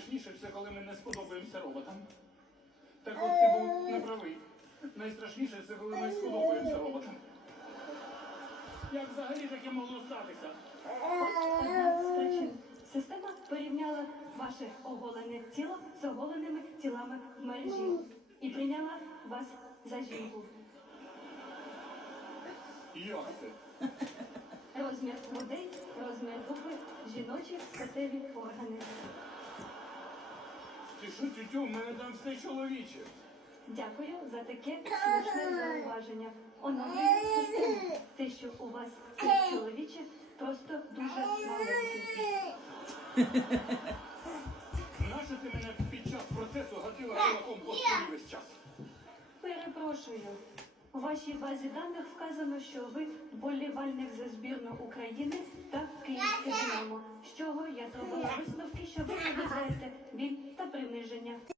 Найстрашніше це коли ми не сподобаємося роботам. Так от ти був неправий. Найстрашніше це коли ми сподобаємося роботам. Як взагалі таке могло статися? Одна з причин. Система порівняла ваше оголене тіло з оголеними тілами в мережі і прийняла вас за жінку. Як це? Розмір грудей, розмір дупи, жіночі статеві органи. Ти що, тютю, в мене там все чоловіче. Дякую за таке слушне зауваження. Оновлюю систему. Те, що у вас це чоловіче, просто дуже маленьке. Нащо ти мене під час процесу гатила кулаком по столі весь час? Перепрошую. У вашій базі даних вказано, що ви вболівальник за збірну України та Київське Динамо, з чого я зробила висновки, що ви біль та приниження.